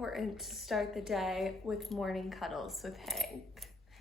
important to start the day with morning cuddles with Hank.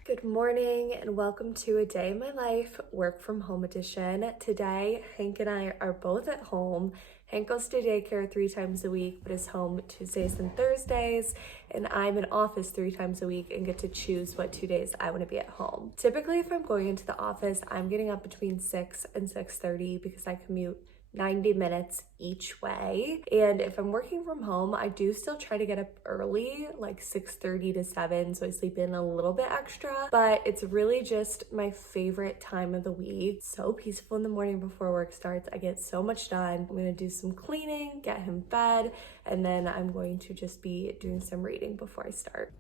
Good morning and welcome to A Day in My Life Work From Home edition. Today, Hank and I are both at home. Hank goes to daycare 3 times a week, but is home Tuesdays and Thursdays, and I'm in office 3 times a week and get to choose what 2 days I want to be at home. Typically, if I'm going into the office, I'm getting up between 6 and 6:30 because I commute 90 minutes each way. And if I'm working from home, I do still try to get up early, like 6:30 to 7, so I sleep in a little bit extra, but it's really just my favorite time of the week. So peaceful in the morning before work starts. I get so much done. I'm gonna do some cleaning, get him fed, and then I'm going to just be doing some reading before I start.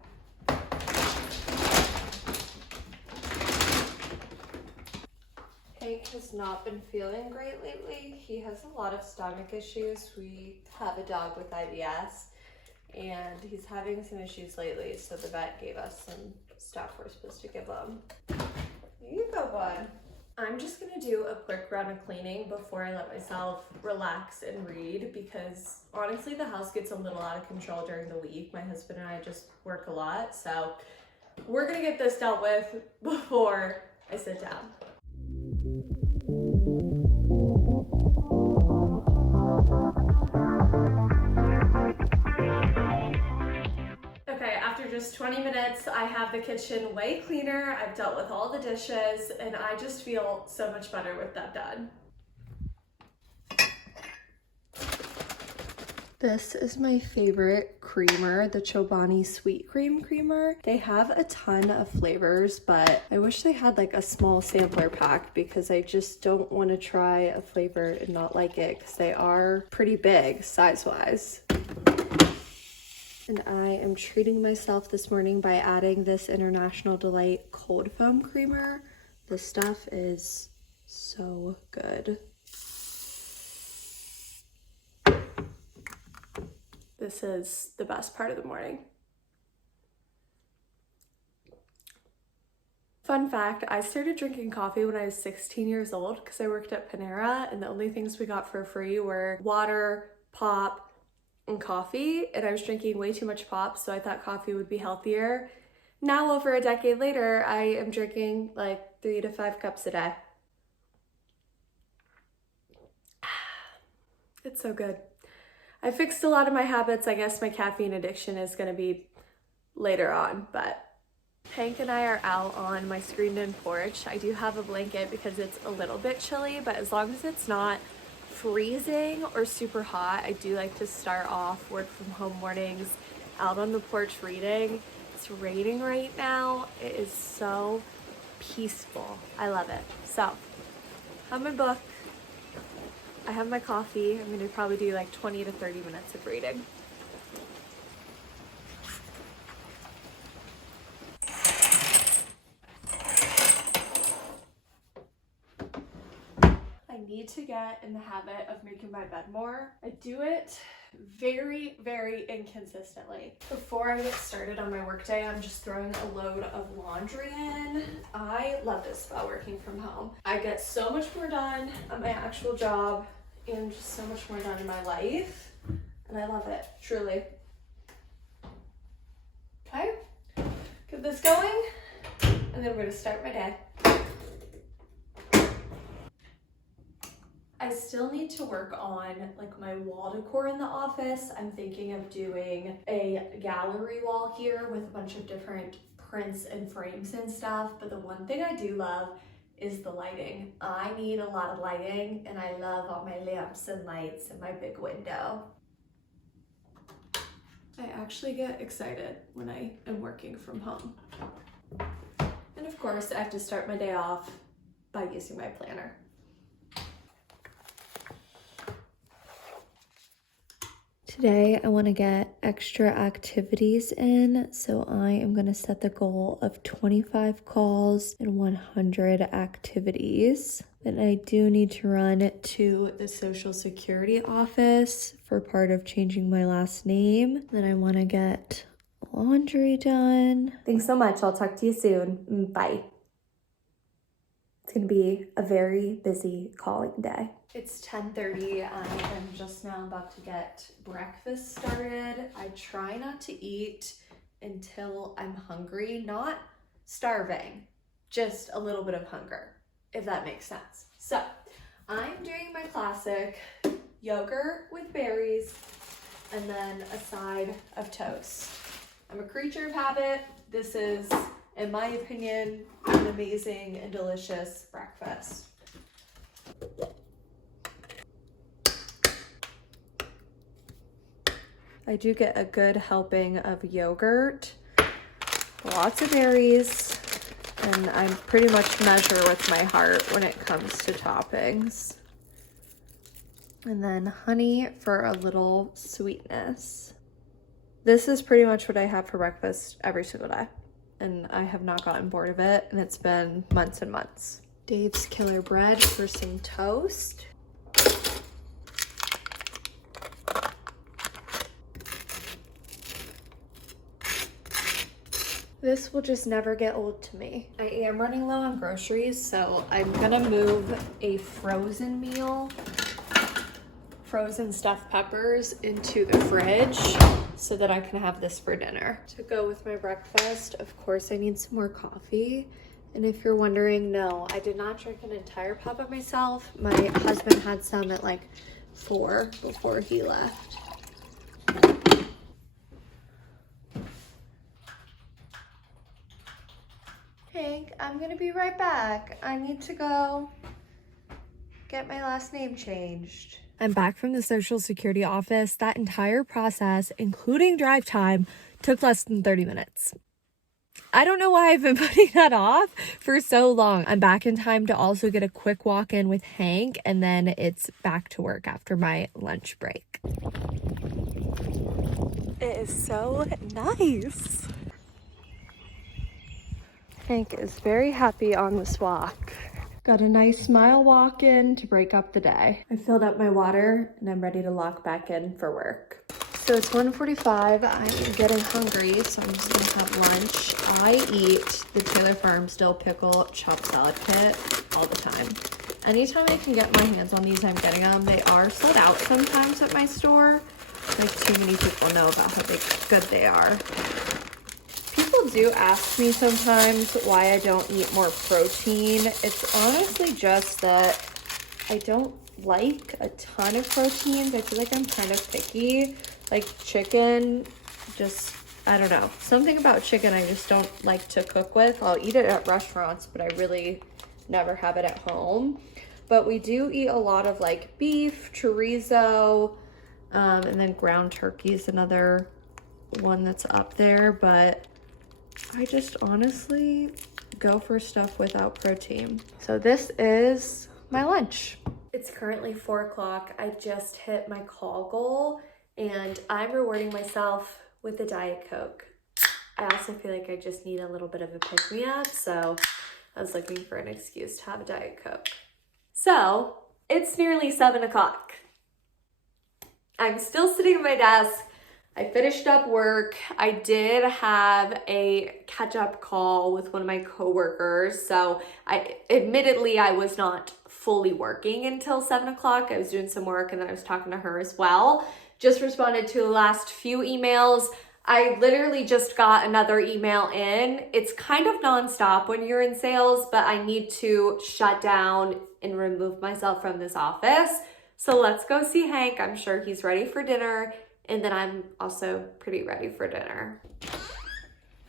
Hank has not been feeling great lately. He has a lot of stomach issues. We have a dog with IBS and he's having some issues lately, so the vet gave us some stuff we're supposed to give him. Here you go, bud. I'm just gonna do a quick round of cleaning before I let myself relax and read, because honestly the house gets a little out of control during the week. My husband and I just work a lot, so we're gonna get this dealt with before I sit down. Okay, after just 20 minutes, I have the kitchen way cleaner. I've dealt with all the dishes, and I just feel so much better with that done. This is my favorite creamer, the Chobani Sweet Cream Creamer. They have a ton of flavors, but I wish they had like a small sampler pack because I just don't want to try a flavor and not like it because they are pretty big size-wise. And I am treating myself this morning by adding this International Delight Cold Foam Creamer. This stuff is so good. This is the best part of the morning. Fun fact, I started drinking coffee when I was 16 years old because I worked at Panera, and the only things we got for free were water, pop, and coffee, and I was drinking way too much pop, so I thought coffee would be healthier. Now, over a decade later, I am drinking like 3 to 5 cups a day. It's so good. I fixed a lot of my habits. I guess my caffeine addiction is gonna be later on, but Hank and I are out on my screened-in porch. I do have a blanket because it's a little bit chilly, but as long as it's not freezing or super hot, I do like to start off work from home mornings out on the porch reading. It's raining right now. It is so peaceful. I love it. So, I have my book. I have my coffee. I'm gonna probably do like 20 to 30 minutes of reading. I need to get in the habit of making my bed more. I do it very, very inconsistently. Before I get started on my workday, I'm just throwing a load of laundry in. I love this about working from home. I get so much more done on my actual job and just so much more done in my life, and I love it, truly. Okay, get this going, and then we're gonna start my day. I still need to work on like my wall decor in the office. I'm thinking of doing a gallery wall here with a bunch of different prints and frames and stuff, but the one thing I do love is the lighting. I need a lot of lighting, and I love all my lamps and lights and my big window. I actually get excited when I am working from home. And of course, I have to start my day off by using my planner. Today, I want to get extra activities in, so I am going to set the goal of 25 calls and 100 activities. And I do need to run to the Social Security office for part of changing my last name. Then I want to get laundry done. Thanks so much. I'll talk to you soon. Bye. It's going to be a very busy calling day. It's 10:30. I am just now about to get breakfast started. I try not to eat until I'm hungry, not starving, just a little bit of hunger, if that makes sense. So I'm doing my classic yogurt with berries and then a side of toast. I'm a creature of habit. This is, in my opinion, an amazing and delicious breakfast. I do get a good helping of yogurt, lots of berries, and I pretty much measure with my heart when it comes to toppings. And then honey for a little sweetness. This is pretty much what I have for breakfast every single day, and I have not gotten bored of it, and it's been months and months. Dave's Killer Bread for some toast. This will just never get old to me. I am running low on groceries, so I'm gonna move a frozen meal, frozen stuffed peppers, into the fridge so that I can have this for dinner. To go with my breakfast, of course, I need some more coffee. And if you're wondering, no, I did not drink an entire pot by myself. My husband had some at like 4 before he left. Hank, I'm gonna be right back. I need to go get my last name changed. I'm back from the Social Security office. That entire process, including drive time, took less than 30 minutes. I don't know why I've been putting that off for so long. I'm back in time to also get a quick walk in with Hank, and then it's back to work after my lunch break. It is so nice. Hank is very happy on this walk. Got a nice mile walk in to break up the day. I filled up my water and I'm ready to lock back in for work. So it's 1:45. I'm getting hungry, so I'm just gonna have lunch. I eat the Taylor Farms dill pickle chopped salad kit all the time. Anytime I can get my hands on these, I'm getting them. They are sold out sometimes at my store. Like, too many people know about how good they are. People do ask me sometimes why I don't eat more protein. It's honestly just that I don't like a ton of proteins. I feel like I'm kind of picky. Like chicken, just, I don't know. Something about chicken I just don't like to cook with. I'll eat it at restaurants, but I really never have it at home. But we do eat a lot of like beef, chorizo, and then ground turkey is another one that's up there. But I just honestly go for stuff without protein. So this is my lunch. It's currently 4 o'clock. I just hit my call goal and I'm rewarding myself with a Diet Coke. I also feel like I just need a little bit of a pick-me-up, so I was looking for an excuse to have a Diet Coke. So it's nearly 7 o'clock. I'm still sitting at my desk. I finished up work. I did have a catch-up call with one of my coworkers. So admittedly, I was not fully working until 7 o'clock. I was doing some work and then I was talking to her as well. Just responded to the last few emails. I literally just got another email in. It's kind of nonstop when you're in sales, but I need to shut down and remove myself from this office. So let's go see Hank. I'm sure he's ready for dinner. And then I'm also pretty ready for dinner.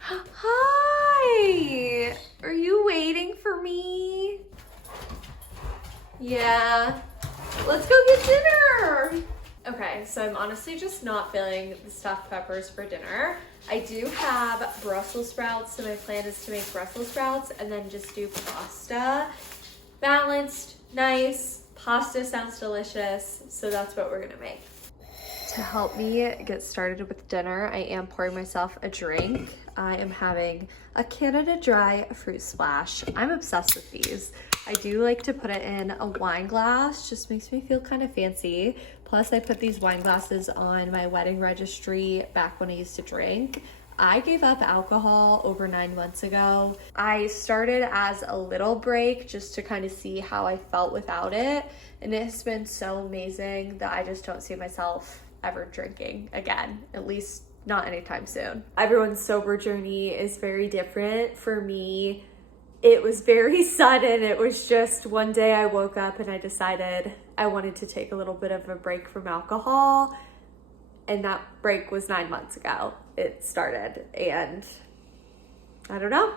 Hi! Are you waiting for me? Yeah. Let's go get dinner! Okay, so I'm honestly just not feeling the stuffed peppers for dinner. I do have Brussels sprouts, so my plan is to make Brussels sprouts and then just do pasta. Balanced, nice. Pasta sounds delicious, so that's what we're gonna make. To help me get started with dinner, I am pouring myself a drink. I am having a Canada Dry fruit splash. I'm obsessed with these. I do like to put it in a wine glass, just makes me feel kind of fancy. Plus I put these wine glasses on my wedding registry back when I used to drink. I gave up alcohol over 9 months ago. I started as a little break just to kind of see how I felt without it. And it has been so amazing that I just don't see myself ever drinking again, at least not anytime soon. Everyone's sober journey is very different. For me, it was very sudden. It was just one day I woke up and I decided I wanted to take a little bit of a break from alcohol. And that break was 9 months ago. It started, and I don't know.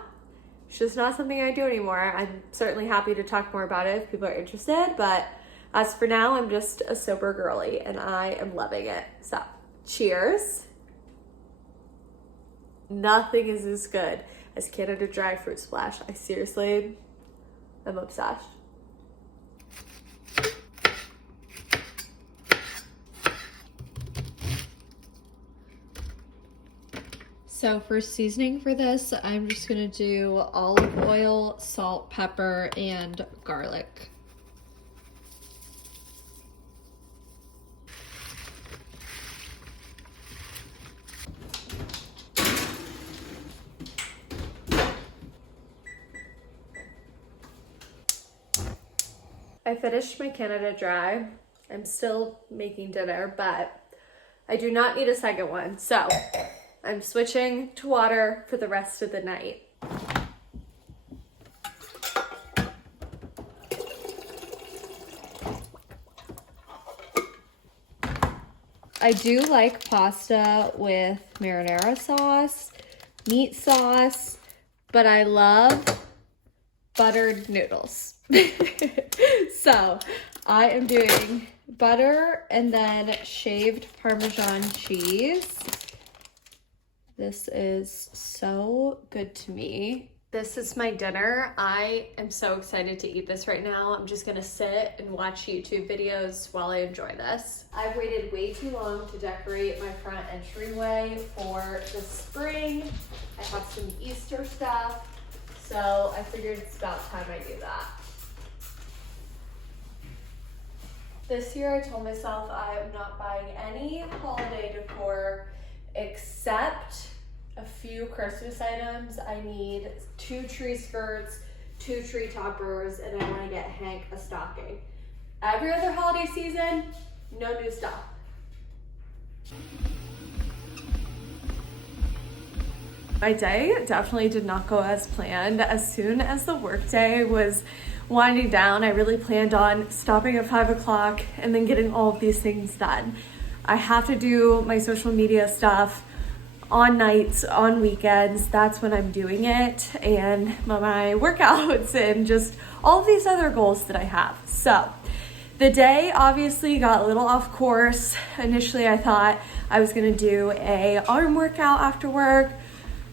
It's just not something I do anymore. I'm certainly happy to talk more about it if people are interested, but as for now, I'm just a sober girly and I am loving it. So, cheers. Nothing is as good as Canada Dry Fruit Splash. I seriously am obsessed. So for seasoning for this, I'm just gonna do olive oil, salt, pepper, and garlic. I finished my Canada Dry. I'm still making dinner, but I do not need a second one. So I'm switching to water for the rest of the night. I do like pasta with marinara sauce, meat sauce, but I love buttered noodles. So I am doing butter and then shaved Parmesan cheese. This is so good to me. This is my dinner. I am so excited to eat this right now. I'm just gonna sit and watch YouTube videos while I enjoy this. I've waited way too long to decorate my front entryway for the spring. I have some Easter stuff, so I figured it's about time I do that. This year I told myself I am not buying any holiday decor except a few Christmas items. I need 2 tree skirts, 2 tree toppers, and I want to get Hank a stocking. Every other holiday season, no new stuff. My day definitely did not go as planned. As soon as the workday was winding down, I really planned on stopping at 5 o'clock and then getting all of these things done. I have to do my social media stuff on nights, on weekends. That's when I'm doing it, and my workouts and just all of these other goals that I have. So the day obviously got a little off course. Initially, I thought I was gonna do a arm workout after work.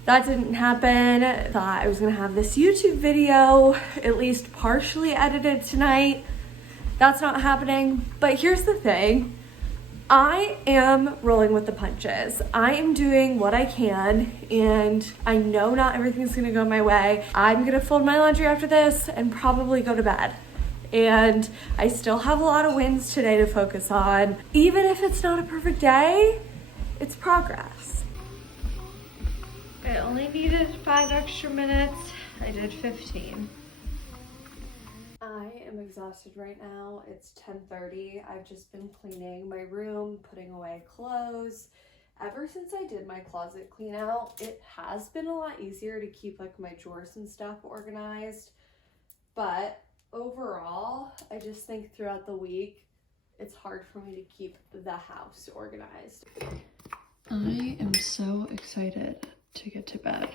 That didn't happen. I thought I was gonna have this YouTube video at least partially edited tonight. That's not happening. But here's the thing. I am rolling with the punches. I am doing what I can, and I know not everything's gonna go my way. I'm gonna fold my laundry after this and probably go to bed. And I still have a lot of wins today to focus on. Even if it's not a perfect day, it's progress. I only needed 5 extra minutes. I did 15. I am exhausted right now. It's 10:30. I've just been cleaning my room, putting away clothes. Ever since I did my closet clean out, it has been a lot easier to keep like my drawers and stuff organized. But overall, I just think throughout the week, it's hard for me to keep the house organized. I am so excited to get to bed.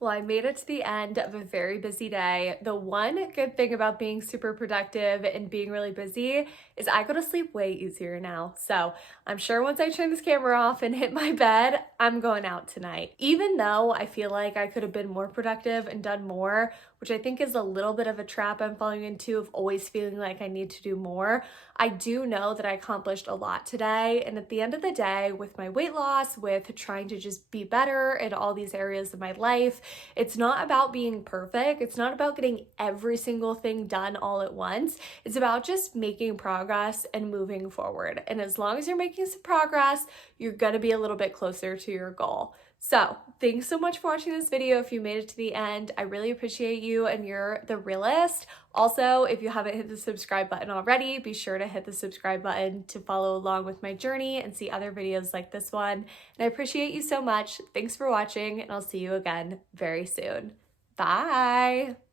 Well, I made it to the end of a very busy day. The one good thing about being super productive and being really busy is I go to sleep way easier now. So I'm sure once I turn this camera off and hit my bed, I'm going out tonight. Even though I feel like I could have been more productive and done more which I think is a little bit of a trap I'm falling into of always feeling like I need to do more. I do know that I accomplished a lot today, and at the end of the day, with my weight loss, with trying to just be better in all these areas of my life, it's not about being perfect. It's not about getting every single thing done all at once. It's about just making progress and moving forward. And as long as you're making some progress, you're gonna be a little bit closer to your goal. So thanks so much for watching this video. If you made it to the end, I really appreciate you, and you're the realest. Also, if you haven't hit the subscribe button already, be sure to hit the subscribe button to follow along with my journey and see other videos like this one. And I appreciate you so much. Thanks for watching, and I'll see you again very soon. Bye.